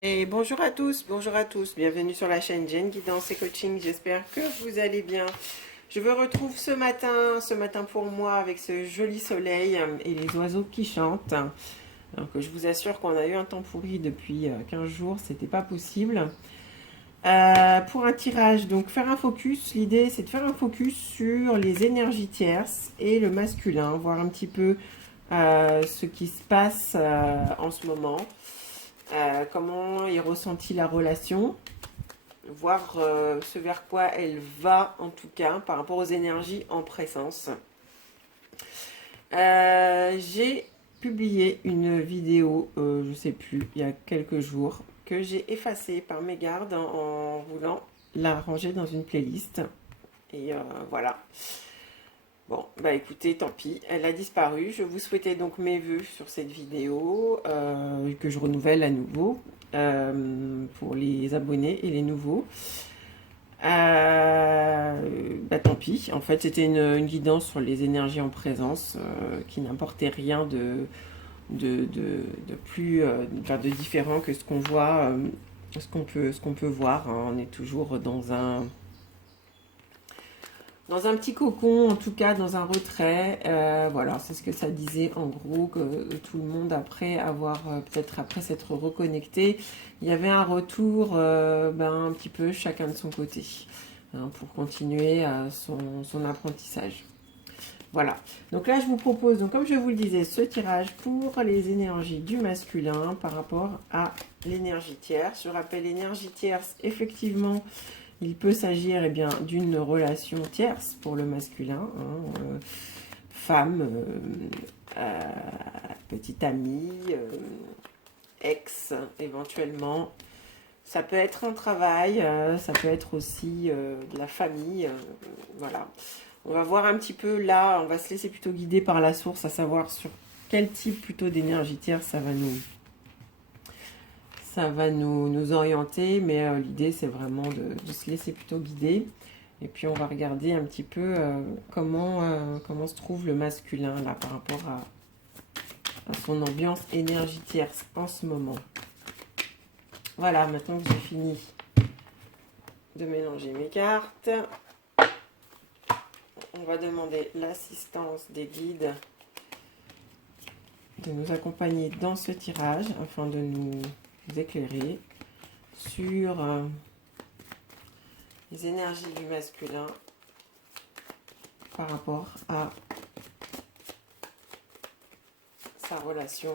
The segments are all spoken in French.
Et bonjour à tous, bienvenue sur la chaîne Jane Guidance et Coaching, j'espère que vous allez bien. Je vous retrouve ce matin pour moi avec ce joli soleil et les oiseaux qui chantent. Alors que je vous assure qu'on a eu un temps pourri depuis 15 jours, c'était pas possible. Pour un tirage, donc faire un focus, l'idée c'est de faire un focus sur les énergies tierces et le masculin, voir un petit peu ce qui se passe en ce moment. Comment est ressentie la relation, voir ce vers quoi elle va en tout cas par rapport aux énergies en présence. J'ai publié une vidéo, je sais plus, il y a quelques jours, que j'ai effacée par mégarde en voulant la ranger dans une playlist. Et voilà. Bon, bah écoutez, tant pis, elle a disparu. Je vous souhaitais donc mes vœux sur cette vidéo, que je renouvelle à nouveau pour les abonnés et les nouveaux. Bah tant pis, en fait c'était une guidance sur les énergies en présence qui n'apportait rien de plus, enfin, de différent que ce qu'on voit, ce qu'on peut voir, hein. On est toujours dans un petit cocon, en tout cas dans un retrait. Voilà, c'est ce que ça disait en gros, que tout le monde après avoir, peut-être après s'être reconnecté, il y avait un retour un petit peu chacun de son côté, hein, pour continuer son apprentissage. Voilà, donc là je vous propose, donc comme je vous le disais, ce tirage pour les énergies du masculin par rapport à l'énergie tierce. Je rappelle, l'énergie tierce, effectivement, il peut s'agir d'une relation tierce pour le masculin, hein, femme, euh, petite amie, ex éventuellement. Ça peut être un travail, ça peut être aussi de la famille, voilà. On va voir un petit peu là, on va se laisser plutôt guider par la source, à savoir sur quel type plutôt d'énergie tierce nous orienter, mais l'idée c'est vraiment de se laisser plutôt guider. Et puis on va regarder un petit peu comment se trouve le masculin là par rapport à son ambiance énergie tierce en ce moment. Voilà, maintenant que j'ai fini de mélanger mes cartes, on va demander l'assistance des guides de nous accompagner dans ce tirage afin de nous éclairer sur les énergies du masculin par rapport à sa relation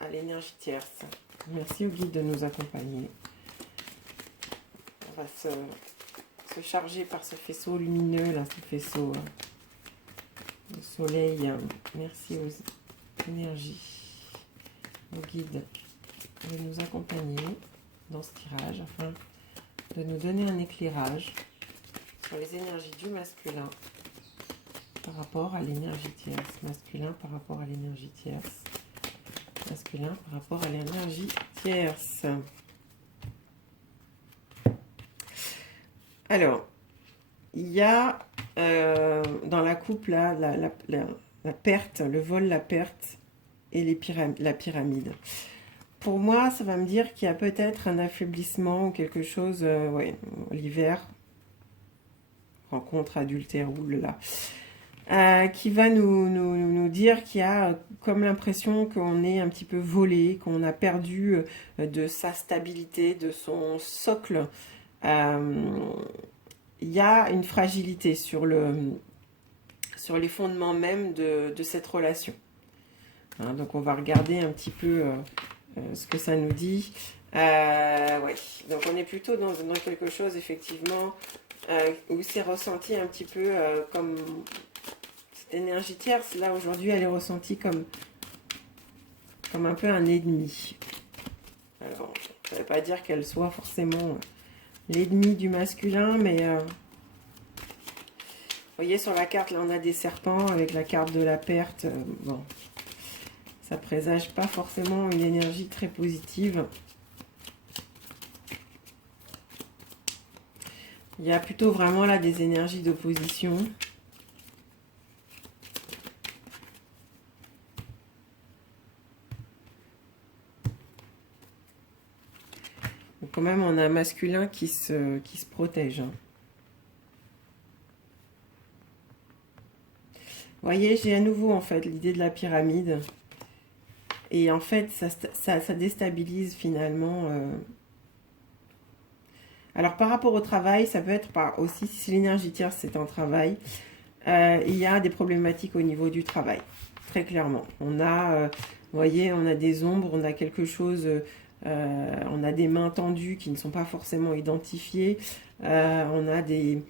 à l'énergie tierce. Merci aux guides de nous accompagner. On va se charger par ce faisceau lumineux, là, ce faisceau de soleil. Merci aux énergies, aux guides de nous accompagner dans ce tirage afin de nous donner un éclairage sur les énergies du masculin par rapport à l'énergie tierce. Masculin par rapport à l'énergie tierce. Masculin par rapport à l'énergie tierce. Alors, il y a dans la coupe là, la perte, le vol, la perte et la pyramide. Pour moi, ça va me dire qu'il y a peut-être un affaiblissement ou quelque chose, ouais, l'hiver, rencontre adultère, oulala, qui va nous dire qu'il y a comme l'impression qu'on est un petit peu volé, qu'on a perdu de sa stabilité, de son socle. Il y a une fragilité sur les fondements même de cette relation. Hein, donc on va regarder un petit peu ce que ça nous dit. Ouais. Donc on est plutôt dans quelque chose effectivement où c'est ressenti un petit peu comme cette énergie tierce. Là aujourd'hui elle est ressentie comme un peu un ennemi. Alors ça ne veut pas dire qu'elle soit forcément l'ennemi du masculin, mais vous voyez sur la carte, là on a des serpents avec la carte de la perte. Bon, ça présage pas forcément une énergie très positive. Il y a plutôt vraiment là des énergies d'opposition. quand même, on a un masculin qui se protège. Hein. Vous voyez, j'ai à nouveau, en fait, l'idée de la pyramide. Et en fait, ça déstabilise finalement. Alors, par rapport au travail, ça peut être aussi, si l'énergie tierce, c'est un travail, il y a des problématiques au niveau du travail. Très clairement. On a, vous voyez, on a des ombres, on a quelque chose, on a des mains tendues qui ne sont pas forcément identifiées. On a des...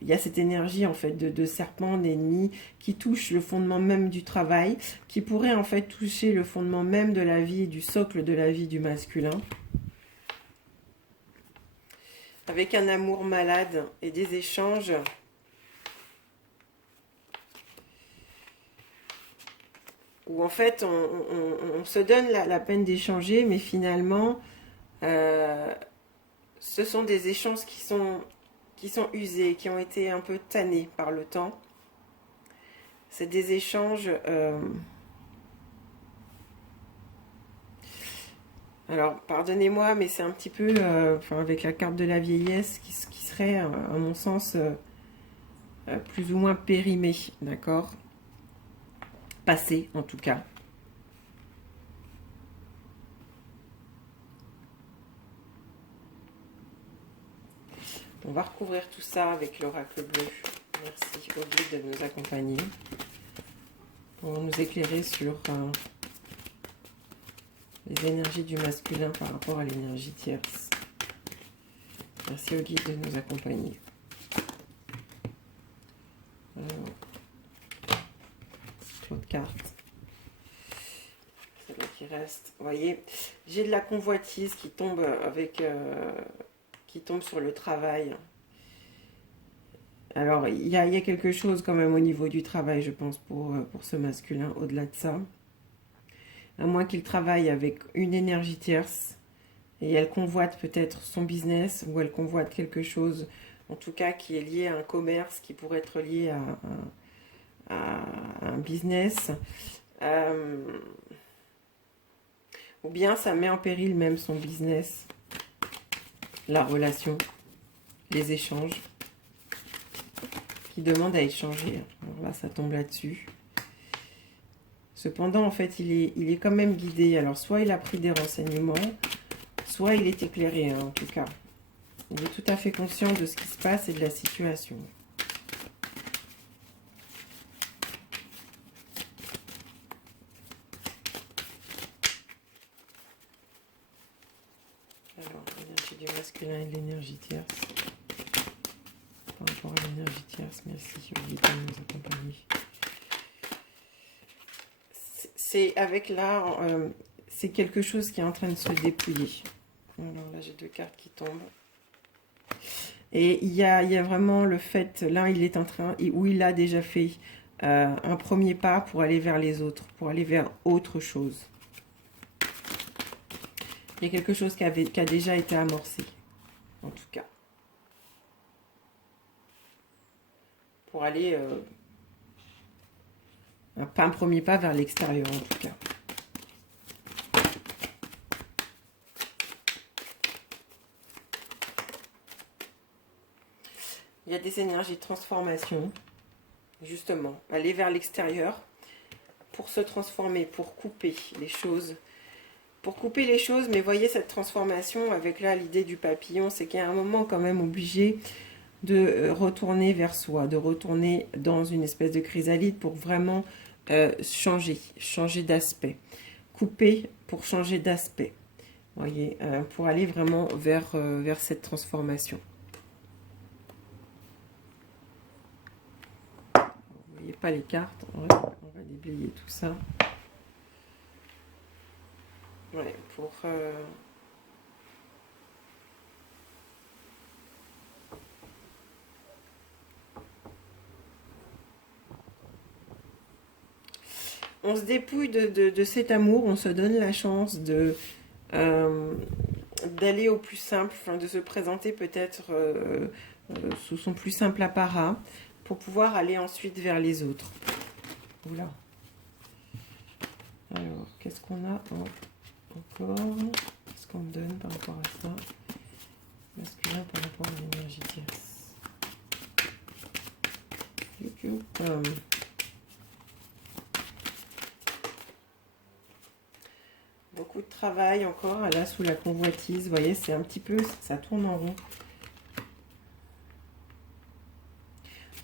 il y a cette énergie en fait de serpent, d'ennemi qui touche le fondement même du travail, qui pourrait en fait toucher le fondement même de la vie, du socle de la vie du masculin. Avec un amour malade et des échanges. Où en fait on se donne la peine d'échanger, mais finalement ce sont des échanges qui sont usés, qui ont été un peu tannés par le temps. C'est des échanges... alors, pardonnez-moi, mais c'est un petit peu, avec la carte de la vieillesse, qui serait, à mon sens, plus ou moins périmé, d'accord? Passé, en tout cas. On va recouvrir tout ça avec l'oracle bleu. Merci au guide de nous accompagner pour nous éclairer sur les énergies du masculin par rapport à l'énergie tierce. Merci au guide de nous accompagner. L'autre carte. Celle-là qui reste. Vous voyez, j'ai de la convoitise qui tombe qui tombe sur le travail. Alors, il y a quelque chose quand même au niveau du travail, je pense, pour ce masculin, au-delà de ça. À moins qu'il travaille avec une énergie tierce, et elle convoite peut-être son business, ou elle convoite quelque chose, en tout cas, qui est lié à un commerce, qui pourrait être lié à un business. Ou bien ça met en péril même son business, la relation, les échanges, qui demande à échanger. Alors là, ça tombe là-dessus. Cependant, en fait, il est quand même guidé. Alors, soit il a pris des renseignements, soit il est éclairé, hein, en tout cas. Il est tout à fait conscient de ce qui se passe et de la situation. Alors, l'énergie du masculin et de l'énergie tierce. Par rapport à l'énergie tierce, merci Olivier de nous accompagner. C'est avec là, c'est quelque chose qui est en train de se dépouiller. Alors là, j'ai deux cartes qui tombent. Et il y a vraiment le fait, là, il est en train, où il a déjà fait un premier pas pour aller vers les autres, pour aller vers autre chose. Il y a quelque chose qui a déjà été amorcé, en tout cas. Pour aller, pas un premier pas vers l'extérieur, en tout cas. Il y a des énergies de transformation, justement, aller vers l'extérieur pour se transformer, pour couper les choses. Pour couper les choses, mais voyez cette transformation avec là l'idée du papillon, c'est qu'il y a un moment quand même obligé de retourner vers soi, de retourner dans une espèce de chrysalide pour vraiment changer d'aspect. Couper pour changer d'aspect, voyez, pour aller vraiment vers cette transformation. Vous voyez pas les cartes, on va déblayer tout ça. Ouais, pour... on se dépouille de cet amour, on se donne la chance d'aller au plus simple, enfin, de se présenter peut-être sous son plus simple apparat, pour pouvoir aller ensuite vers les autres. Oula. Alors, qu'est-ce qu'on a encore? Qu'est-ce qu'on me donne par rapport à ça. Masculin par rapport à l'énergie tierce. Beaucoup de travail encore, là, sous la convoitise. Vous voyez, c'est un petit peu, ça tourne en rond.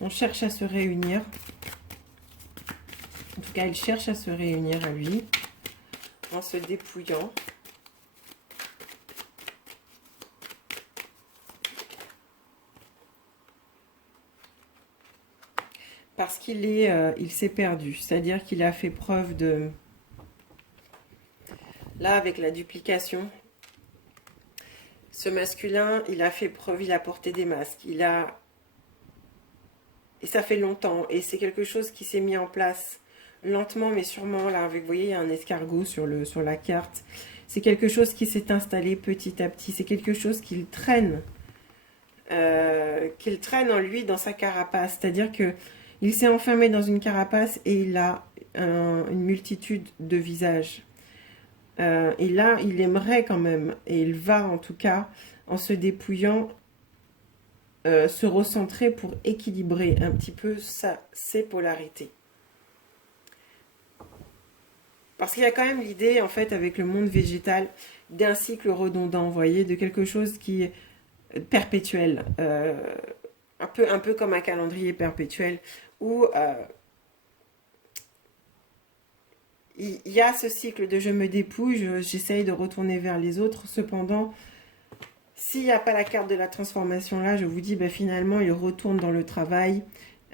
On cherche à se réunir. En tout cas, il cherche à se réunir à lui, en se dépouillant. Parce qu'il il s'est perdu. C'est-à-dire qu'il a fait preuve de... Là, avec la duplication, ce masculin, il a fait preuve, il a porté des masques. Il a... Et ça fait longtemps. Et c'est quelque chose qui s'est mis en place lentement, mais sûrement. Là, vous voyez, il y a un escargot sur la carte. C'est quelque chose qui s'est installé petit à petit. C'est quelque chose qu'il traîne en lui, dans sa carapace. C'est-à-dire que il s'est enfermé dans une carapace et il a une multitude de visages. Et là, il aimerait quand même, et il va en tout cas, en se dépouillant, se recentrer pour équilibrer un petit peu ses polarités. Parce qu'il y a quand même l'idée, en fait, avec le monde végétal, d'un cycle redondant, vous voyez, de quelque chose qui est perpétuel, un peu comme un calendrier perpétuel, où il y a ce cycle de je me dépouille, j'essaye de retourner vers les autres. Cependant, s'il n'y a pas la carte de la transformation là, je vous dis, ben, finalement, il retourne dans le travail,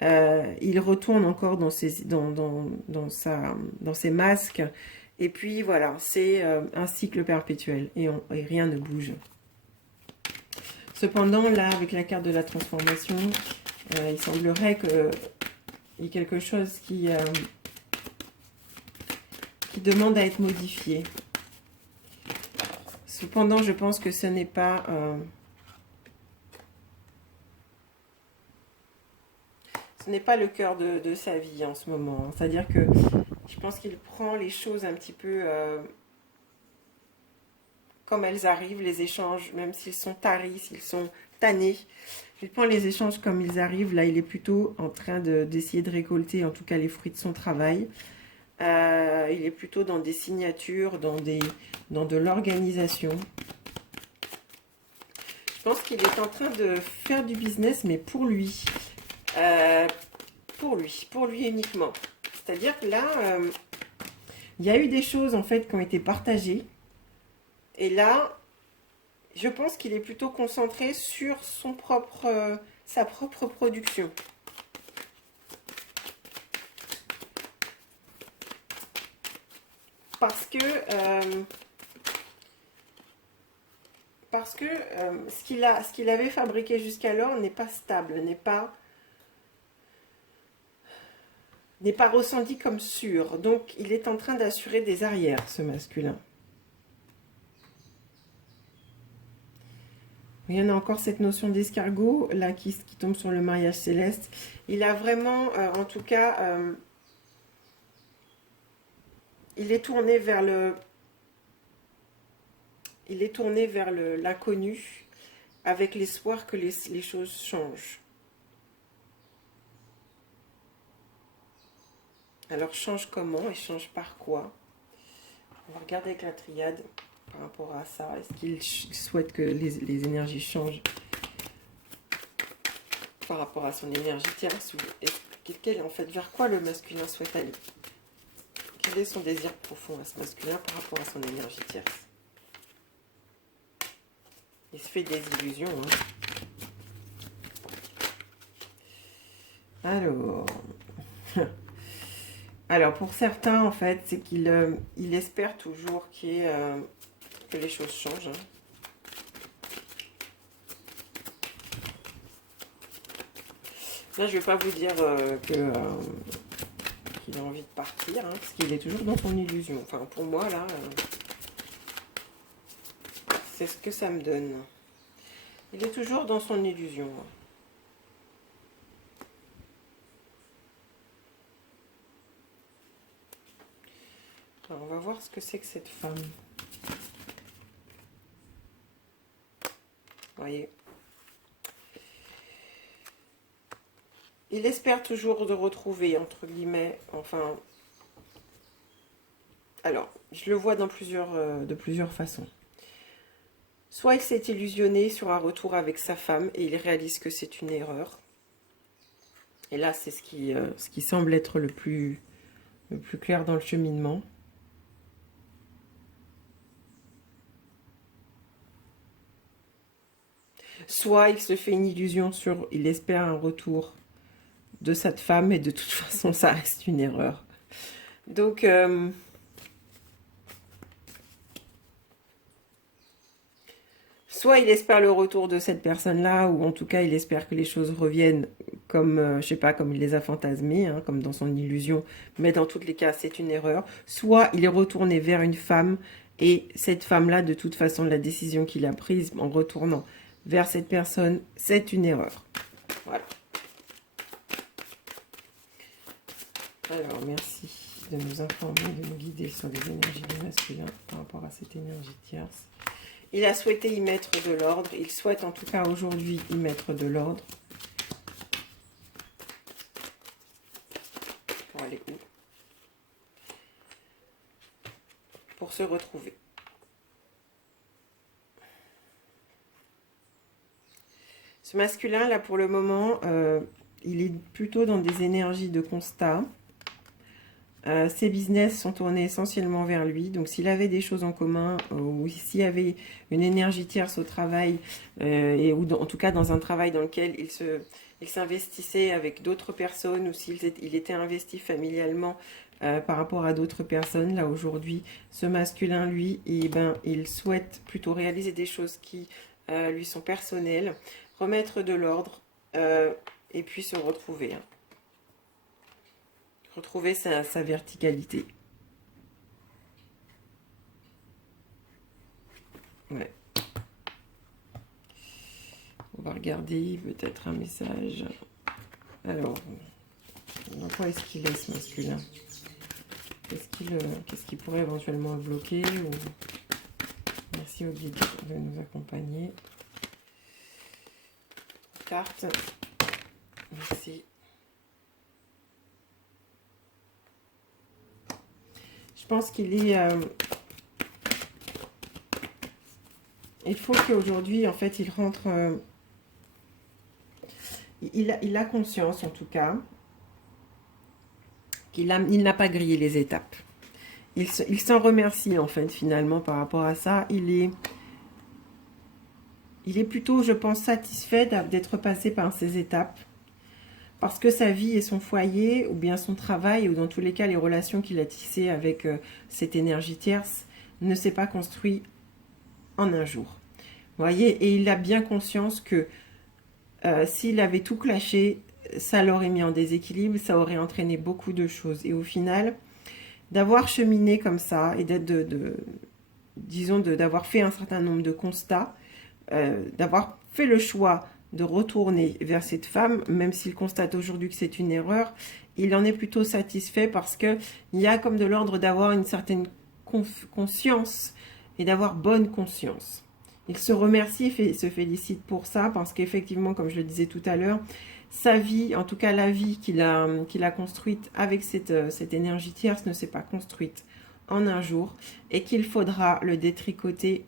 il retourne encore dans ses masques, et puis voilà, c'est un cycle perpétuel, et rien ne bouge. Cependant, là, avec la carte de la transformation, il semblerait qu'il y ait quelque chose qui demande à être modifié. Cependant, je pense que ce n'est pas... ce n'est pas le cœur de sa vie en ce moment. C'est-à-dire que je pense qu'il prend les choses un petit peu comme elles arrivent, les échanges, même s'ils sont taris, s'ils sont tannés. Il prend les échanges comme ils arrivent. Là, il est plutôt en train d'essayer de récolter, en tout cas, les fruits de son travail. Il est plutôt dans des signatures, dans de l'organisation. Je pense qu'il est en train de faire du business, mais pour lui. Pour lui uniquement. C'est-à-dire que là, il y a eu des choses, en fait, qui ont été partagées. Et là, je pense qu'il est plutôt concentré sur sa propre production. Parce que ce qu'il avait fabriqué jusqu'alors n'est pas stable, n'est pas ressenti comme sûr. Donc, il est en train d'assurer des arrières, ce masculin. Il y en a encore cette notion d'escargot, là, qui tombe sur le mariage céleste. Il a vraiment, en tout cas, il est tourné vers l'inconnu, avec l'espoir que les choses changent. Alors, change comment et change par quoi? On va regarder avec la triade par rapport à ça. Est-ce qu'il souhaite que les énergies changent par rapport à son énergie tierce? En fait, vers quoi le masculin souhaite aller? Quel est son désir profond à ce masculin par rapport à son énergie tierce? Il se fait des illusions. Hein. Alors, pour certains, en fait, c'est qu'il espère toujours que les choses changent. Hein. Là, je ne vais pas vous dire qu'il a envie de partir, hein, parce qu'il est toujours dans son illusion. Enfin, pour moi, là, c'est ce que ça me donne. Il est toujours dans son illusion. Alors, on va voir ce que c'est que cette femme. voyez. Il espère toujours de retrouver, entre guillemets, enfin... Alors, je le vois dans de plusieurs façons. Soit il s'est illusionné sur un retour avec sa femme et il réalise que c'est une erreur. Et là, c'est ce qui semble être le plus clair dans le cheminement. Soit il se fait une illusion il espère un retour de cette femme et de toute façon, ça reste une erreur. Donc, soit il espère le retour de cette personne-là, ou en tout cas, il espère que les choses reviennent comme, je sais pas, comme il les a fantasmées, hein, comme dans son illusion, mais dans tous les cas, c'est une erreur. Soit il est retourné vers une femme, et cette femme-là, de toute façon, la décision qu'il a prise en retournant vers cette personne, c'est une erreur. Voilà. Alors, merci de nous informer, de nous guider sur les énergies du masculin par rapport à cette énergie tierce. Il a souhaité y mettre de l'ordre. Il souhaite en tout cas aujourd'hui y mettre de l'ordre. Pour aller où? Pour se retrouver. Ce masculin, là, pour le moment, il est plutôt dans des énergies de constat. Ses business sont tournés essentiellement vers lui. Donc, s'il avait des choses en commun ou s'il y avait une énergie tierce au travail, ou en tout cas dans un travail dans lequel il s'investissait avec d'autres personnes, ou s'il était investi familialement par rapport à d'autres personnes, là aujourd'hui, ce masculin, lui, il souhaite plutôt réaliser des choses qui lui sont personnelles, remettre de l'ordre et puis se retrouver. Retrouver sa verticalité. Ouais. On va regarder peut-être un message. Alors, dans quoi est-ce qu'il est ce masculin? Qu'est-ce qu'il pourrait éventuellement bloquer ou... Merci au guide de nous accompagner. Carte. Merci. Je pense qu'il est... il faut qu'aujourd'hui, en fait, il rentre... il a conscience, en tout cas, il n'a pas grillé les étapes. Il s'en remercie, en fait, finalement, par rapport à ça. Il est plutôt, je pense, satisfait d'être passé par ces étapes. Parce que sa vie et son foyer, ou bien son travail, ou dans tous les cas, les relations qu'il a tissées avec cette énergie tierce, ne s'est pas construit en un jour. Vous voyez, et il a bien conscience que s'il avait tout clashé, ça l'aurait mis en déséquilibre, ça aurait entraîné beaucoup de choses. Et au final, d'avoir cheminé comme ça, et d'avoir fait un certain nombre de constats, d'avoir fait le choix de retourner vers cette femme, même s'il constate aujourd'hui que c'est une erreur, il en est plutôt satisfait parce qu'il y a comme de l'ordre d'avoir une certaine conscience et d'avoir bonne conscience. Il se remercie et se félicite pour ça parce qu'effectivement, comme je le disais tout à l'heure, sa vie, en tout cas la vie qu'il a construite avec cette énergie tierce ne s'est pas construite en un jour et qu'il faudra le détricoter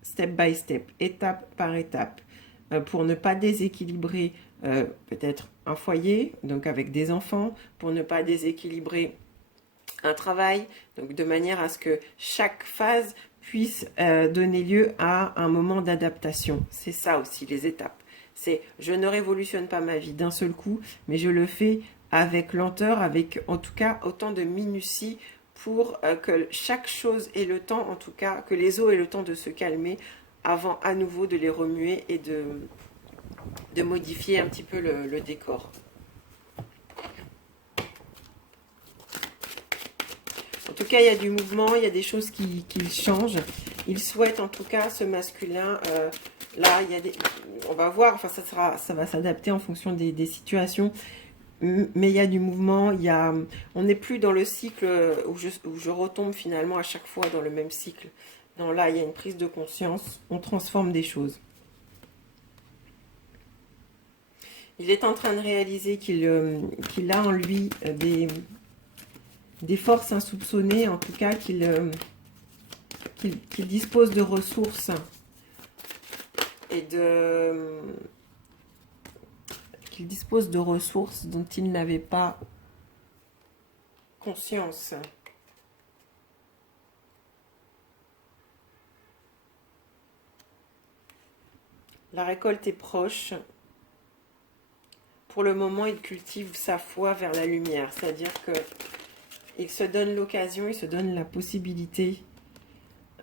step by step, étape par étape, pour ne pas déséquilibrer peut-être un foyer, donc avec des enfants, pour ne pas déséquilibrer un travail, donc de manière à ce que chaque phase puisse donner lieu à un moment d'adaptation. C'est ça aussi les étapes. C'est je ne révolutionne pas ma vie d'un seul coup, mais je le fais avec lenteur, avec en tout cas autant de minutie pour que chaque chose ait le temps, en tout cas que les eaux aient le temps de se calmer avant à nouveau de les remuer et de modifier un petit peu le décor. En tout cas, il y a du mouvement, il y a des choses qui changent. Il souhaite en tout cas ce masculin. Là, il y a on va voir, enfin ça va s'adapter en fonction des situations. Mais il y a du mouvement, on n'est plus dans le cycle où je retombe finalement à chaque fois dans le même cycle. Non, là, il y a une prise de conscience, on transforme des choses. Il est en train de réaliser qu'il a en lui des forces insoupçonnées, en tout cas qu'il dispose de ressources et qu'il dispose de ressources dont il n'avait pas conscience. La récolte est proche. Pour le moment, il cultive sa foi vers la lumière. C'est-à-dire que il se donne l'occasion, il se donne la possibilité,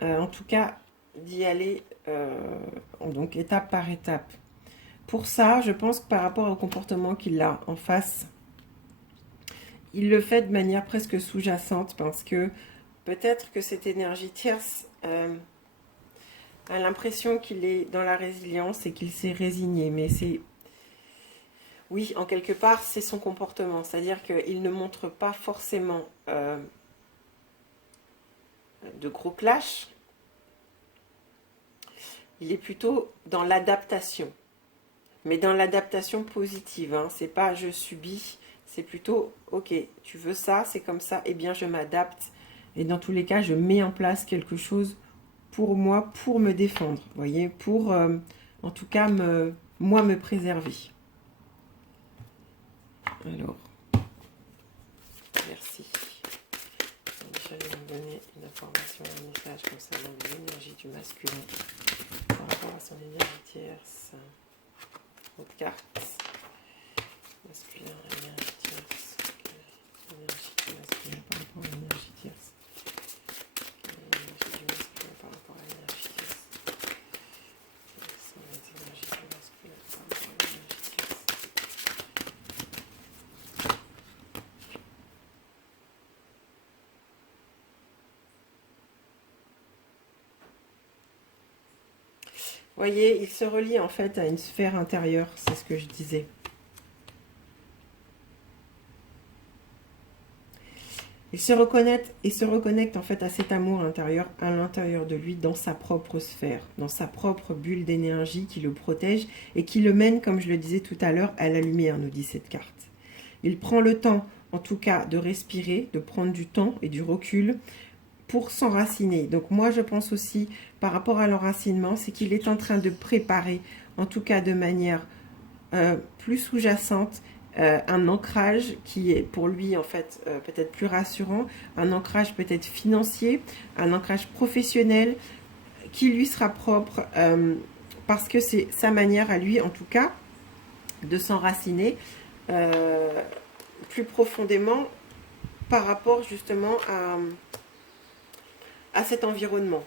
en tout cas, d'y aller donc étape par étape. Pour ça, je pense que par rapport au comportement qu'il a en face, il le fait de manière presque sous-jacente parce que peut-être que cette énergie tierce a l'impression qu'il est dans la résilience et qu'il s'est résigné. Mais c'est... Oui, en quelque part, c'est son comportement. C'est-à-dire qu'il ne montre pas forcément de gros clashs. Il est plutôt dans l'adaptation. Mais dans l'adaptation positive. Hein. C'est pas je subis, c'est plutôt ok, tu veux ça, c'est comme ça, eh bien je m'adapte. Et dans tous les cas, je mets en place quelque chose pour moi, pour me défendre. Vous voyez, pour en tout cas moi me préserver. Alors, merci. Michel va me donner une information, un message concernant l'énergie du masculin par rapport à son énergie tierce. Autre carte. Masculin, énergie tierce. Énergie du masculin par rapport à l'énergie tierce. L'énergie du masculin par rapport à l'énergie tierce. Quelles sont les énergies du masculin par rapport à l'énergie tierce? Vous voyez, il se relie en fait à une sphère intérieure, c'est ce que je disais. Il se reconnecte en fait à cet amour intérieur, à l'intérieur de lui, dans sa propre sphère, dans sa propre bulle d'énergie qui le protège et qui le mène, comme je le disais tout à l'heure, à la lumière, nous dit cette carte. Il prend le temps, en tout cas, de respirer, de prendre du temps et du recul pour s'enraciner. Donc moi, je pense aussi, par rapport à l'enracinement, c'est qu'il est en train de préparer, en tout cas de manière plus sous-jacente, un ancrage qui est pour lui en fait peut-être plus rassurant, un ancrage peut-être financier, un ancrage professionnel qui lui sera propre parce que c'est sa manière à lui en tout cas de s'enraciner plus profondément par rapport justement à cet environnement.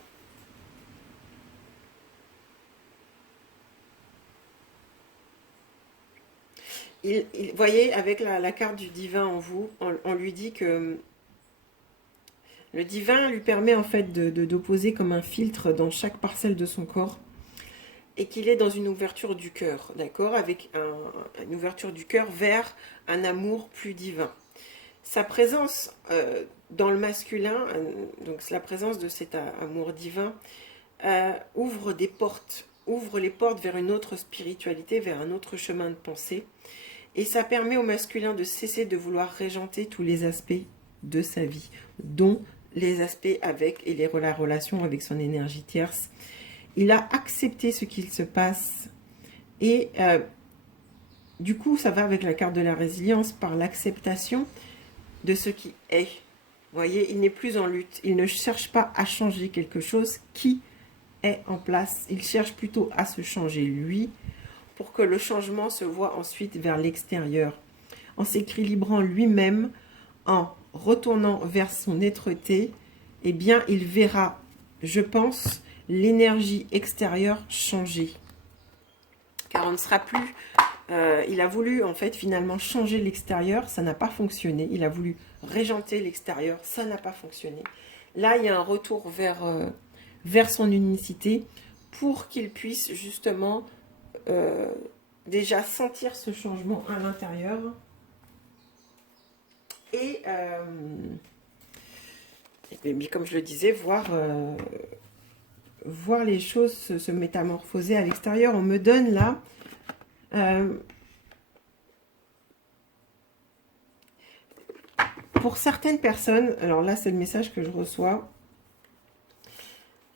Vous voyez, avec la carte du divin en vous, on lui dit que le divin lui permet en fait d'opposer comme un filtre dans chaque parcelle de son corps et qu'il est dans une ouverture du cœur, d'accord, avec une ouverture du cœur vers un amour plus divin. Sa présence dans le masculin, donc la présence de cet amour divin, ouvre des portes, ouvre les portes vers une autre spiritualité, vers un autre chemin de pensée. Et ça permet au masculin de cesser de vouloir régenter tous les aspects de sa vie, dont les aspects avec et la relation avec son énergie tierce. Il a accepté ce qu'il se passe et du coup, ça va avec la carte de la résilience par l'acceptation de ce qui est. Vous voyez, il n'est plus en lutte. Il ne cherche pas à changer quelque chose qui est en place. Il cherche plutôt à se changer lui pour que le changement se voit ensuite vers l'extérieur. En s'équilibrant lui-même, en retournant vers son êtreté, eh bien, il verra, je pense, l'énergie extérieure changer. Car on ne sera plus... il a voulu, en fait, finalement, changer l'extérieur. Ça n'a pas fonctionné. Il a voulu régenter l'extérieur. Ça n'a pas fonctionné. Là, il y a un retour vers son unicité pour qu'il puisse, justement... déjà sentir ce changement à l'intérieur et comme je le disais, voir les choses se métamorphoser à l'extérieur. On me donne là pour certaines personnes, alors là c'est le message que je reçois,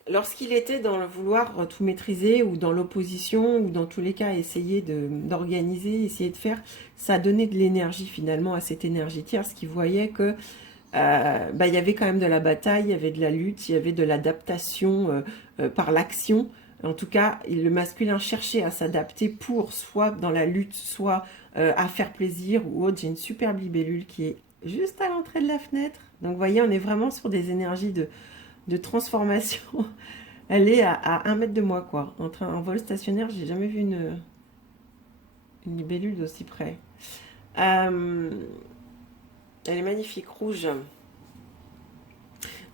lorsqu'il était dans le vouloir tout maîtriser ou dans l'opposition ou dans tous les cas essayer d'organiser, essayer de faire, ça donnait de l'énergie finalement à cette énergie tierce qui voyait que il y avait quand même de la bataille, il y avait de la lutte, il y avait de l'adaptation par l'action. En tout cas, le masculin cherchait à s'adapter pour soit dans la lutte, soit à faire plaisir ou autre. J'ai une superbe libellule qui est juste à l'entrée de la fenêtre. Donc vous voyez, on est vraiment sur des énergies de transformation. Elle est à 1 mètre de moi, quoi. En vol stationnaire, j'ai jamais vu une libellule d'aussi près. Elle est magnifique, rouge.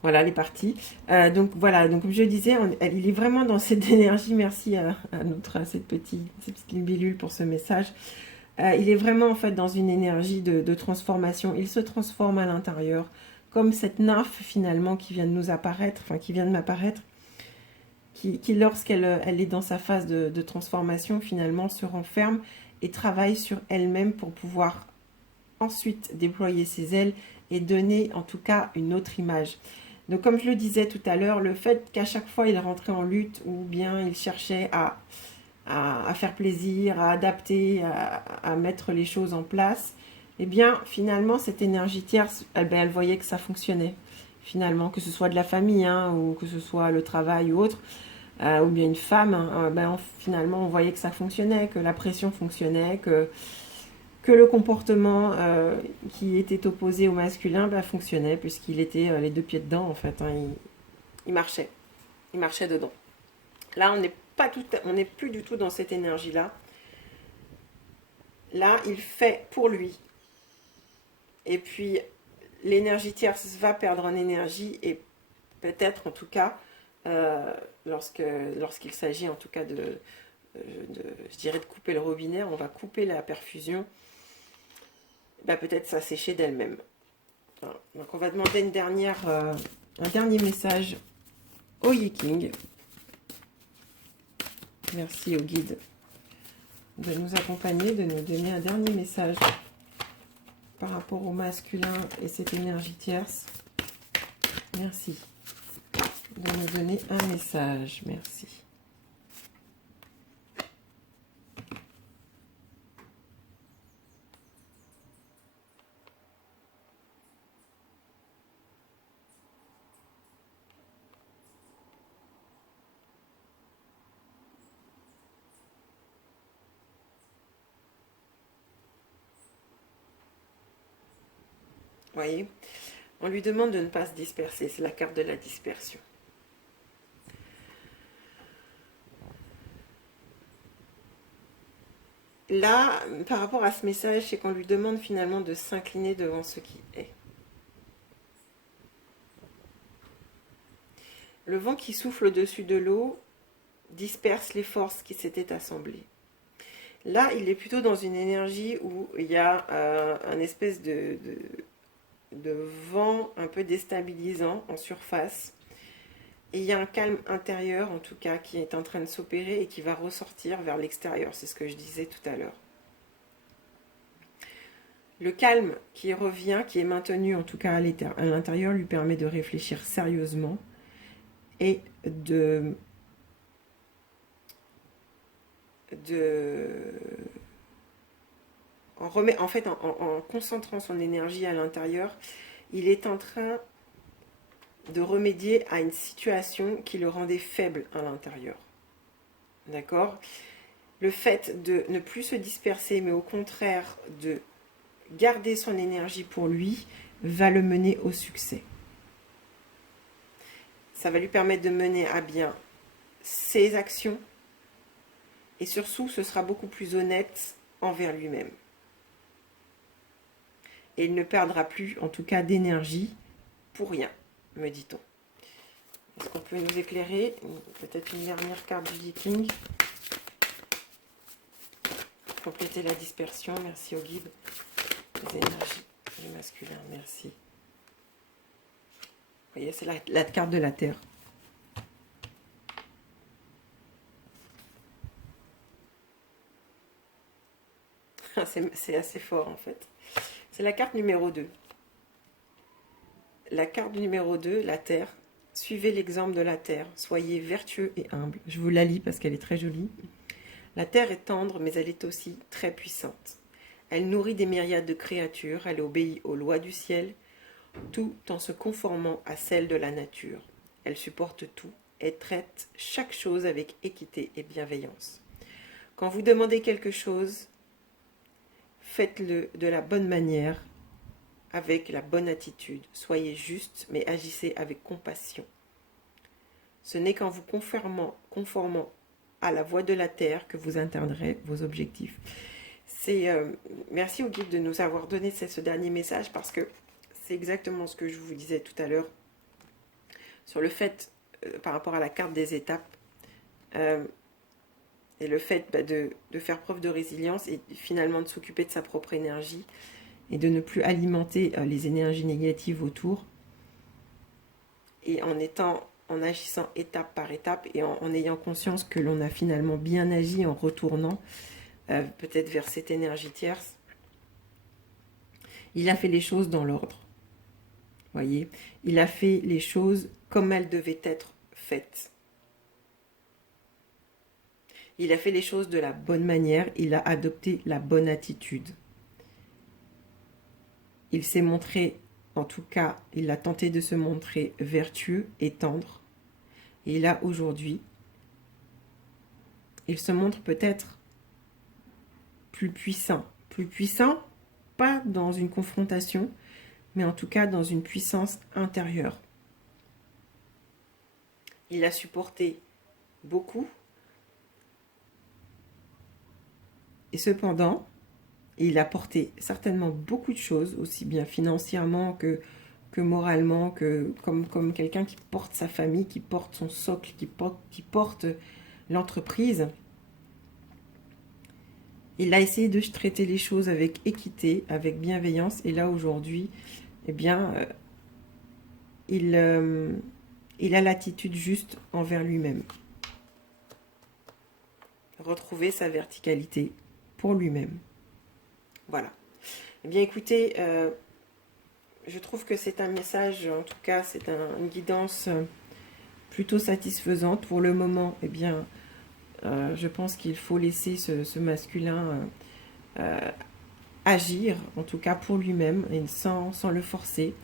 Voilà, elle est partie. Donc voilà, donc comme je le disais, il est vraiment dans cette énergie. Merci à cette petite libellule pour ce message. Il est vraiment en fait dans une énergie de transformation. Il se transforme à l'intérieur, comme cette nymphe finalement qui vient de nous apparaître, enfin qui vient de m'apparaître, qui lorsqu'elle est dans sa phase de transformation, finalement se renferme et travaille sur elle-même pour pouvoir ensuite déployer ses ailes et donner en tout cas une autre image. Donc comme je le disais tout à l'heure, le fait qu'à chaque fois il rentrait en lutte ou bien il cherchait à faire plaisir, à adapter, à mettre les choses en place, eh bien finalement cette énergie tierce, elle voyait que ça fonctionnait. Finalement, que ce soit de la famille hein, ou que ce soit le travail ou autre, ou bien une femme, hein, finalement on voyait que ça fonctionnait, que la pression fonctionnait, que le comportement qui était opposé au masculin fonctionnait, puisqu'il était les deux pieds dedans, en fait. Hein, il marchait. Il marchait dedans. Là, on n'est plus du tout dans cette énergie-là. Là, il fait pour lui. Et puis, l'énergie tierce va perdre en énergie, et peut-être, en tout cas, lorsqu'il s'agit, en tout cas, je dirais de couper le robinet, on va couper la perfusion, peut-être s'assécher d'elle-même. Voilà. Donc on va demander un dernier message au Yi-King. Merci au guide de nous accompagner, de nous donner un dernier message par rapport au masculin et cette énergie tierce. Merci de nous donner un message. Merci. Voyez, on lui demande de ne pas se disperser, c'est la carte de la dispersion. Là, par rapport à ce message, c'est qu'on lui demande finalement de s'incliner devant ce qui est. Le vent qui souffle au-dessus de l'eau disperse les forces qui s'étaient assemblées. Là, il est plutôt dans une énergie où il y a un espèce de vent un peu déstabilisant en surface. Et il y a un calme intérieur, en tout cas, qui est en train de s'opérer et qui va ressortir vers l'extérieur. C'est ce que je disais tout à l'heure. Le calme qui revient, qui est maintenu, en tout cas à l'intérieur, lui permet de réfléchir sérieusement et en concentrant son énergie à l'intérieur, il est en train de remédier à une situation qui le rendait faible à l'intérieur. D'accord ? Le fait de ne plus se disperser, mais au contraire de garder son énergie pour lui, va le mener au succès. Ça va lui permettre de mener à bien ses actions et surtout, ce sera beaucoup plus honnête envers lui-même. Et il ne perdra plus, en tout cas, d'énergie pour rien, me dit-on. Est-ce qu'on peut nous éclairer? Peut-être une dernière carte du Yi-King. Compléter la dispersion. Merci au guide. Les énergies du masculin. Merci. Vous voyez, c'est la carte de la Terre. C'est assez fort, en fait. C'est la carte numéro 2. la carte numéro 2, la Terre. Suivez l'exemple de la Terre. Soyez vertueux et humble. Je vous la lis parce qu'elle est très jolie. La Terre est tendre, mais elle est aussi très puissante. Elle nourrit des myriades de créatures. Elle obéit aux lois du ciel, tout en se conformant à celles de la nature. Elle supporte tout et traite chaque chose avec équité et bienveillance. Quand vous demandez quelque chose, faites-le de la bonne manière, avec la bonne attitude. Soyez juste, mais agissez avec compassion. Ce n'est qu'en vous conformant à la voie de la terre que vous atteindrez vos objectifs. Merci au guide de nous avoir donné ce dernier message, parce que c'est exactement ce que je vous disais tout à l'heure sur le fait, par rapport à la carte des étapes, et le fait de faire preuve de résilience et finalement de s'occuper de sa propre énergie et de ne plus alimenter les énergies négatives autour, et en agissant étape par étape et en ayant conscience que l'on a finalement bien agi en retournant peut-être vers cette énergie tierce. Il a fait les choses dans l'ordre. Voyez, il a fait les choses comme elles devaient être faites. Il a fait les choses de la bonne manière, il a adopté la bonne attitude. Il s'est montré, en tout cas, il a tenté de se montrer vertueux et tendre. Et là, aujourd'hui, il se montre peut-être plus puissant. Plus puissant, pas dans une confrontation, mais en tout cas dans une puissance intérieure. Il a supporté beaucoup. Et cependant, il a porté certainement beaucoup de choses, aussi bien financièrement que moralement, comme quelqu'un qui porte sa famille, qui porte son socle, qui porte l'entreprise. Il a essayé de traiter les choses avec équité, avec bienveillance, et là aujourd'hui, eh bien, il a l'attitude juste envers lui-même. Retrouver sa verticalité pour lui-même. Voilà. Eh bien, écoutez, je trouve que c'est un message, en tout cas, c'est une guidance plutôt satisfaisante. Pour le moment, eh bien, je pense qu'il faut laisser ce masculin agir, en tout cas pour lui-même, et sans le forcer,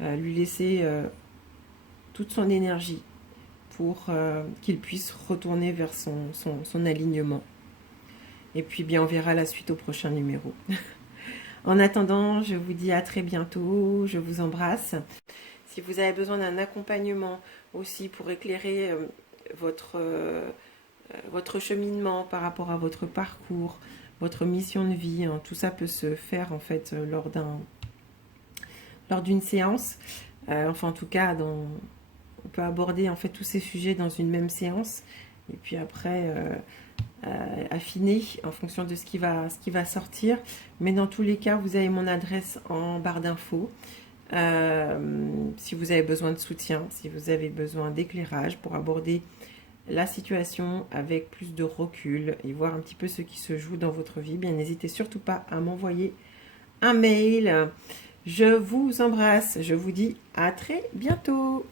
lui laisser toute son énergie pour qu'il puisse retourner vers son alignement. Et puis, bien, on verra la suite au prochain numéro. En attendant, je vous dis à très bientôt, je vous embrasse. Si vous avez besoin d'un accompagnement aussi pour éclairer votre cheminement par rapport à votre parcours, votre mission de vie, hein, tout ça peut se faire en fait lors d'une séance. Enfin, en tout cas, on peut aborder en fait tous ces sujets dans une même séance. Et puis après, affiner en fonction de ce qui va sortir. Mais dans tous les cas, vous avez mon adresse en barre d'infos. Si vous avez besoin de soutien, si vous avez besoin d'éclairage pour aborder la situation avec plus de recul et voir un petit peu ce qui se joue dans votre vie, bien n'hésitez surtout pas à m'envoyer un mail. Je vous embrasse, je vous dis à très bientôt.